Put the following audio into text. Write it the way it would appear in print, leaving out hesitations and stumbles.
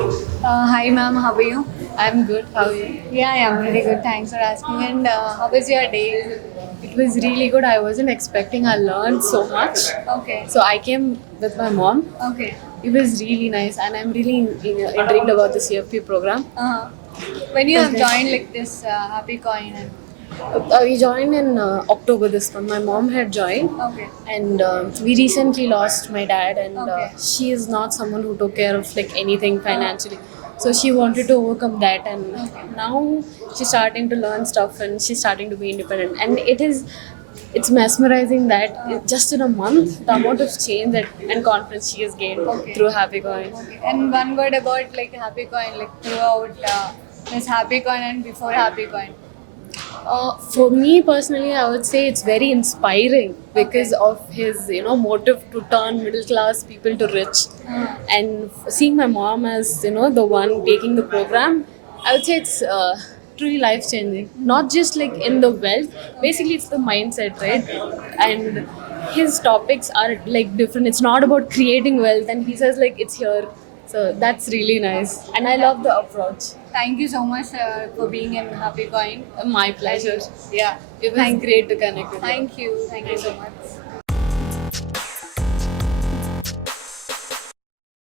Hi ma'am, how are you? I'm good. How are you? Yeah, I'm really good. Thanks for asking. And how was your day? It was really good. I wasn't expecting. I learned so much. Okay. So I came with my mom. Okay. It was really nice, and I'm really intrigued about the CFP program. Uh-huh. When you Because have joined like this Happycoin and we joined in October this month. My mom had joined, okay. and we recently lost my dad, and Okay. she is not someone who took care of like anything Uh-huh. financially. So she wanted to overcome that, and Okay. now she's starting to learn stuff, and she's starting to be independent. And it's mesmerizing that just in a month, the amount of change and confidence she has gained Okay. through Happycoin. Okay. And one word about like Happycoin, like throughout this Happycoin and before Happycoin. For me personally, I would say it's very inspiring because Okay. of his, motive to turn middle class people to rich, Uh-huh. and seeing my mom as, the one taking the program, I would say it's truly life changing. Not just like in the wealth, basically it's the mindset, right? And his topics are like different. It's not about creating wealth, and he says like it's here. So that's really nice, and I love the approach. Thank you so much for being in Happycoin. My pleasure. Yeah. It was great to connect with you. Thank you. Thank you so much.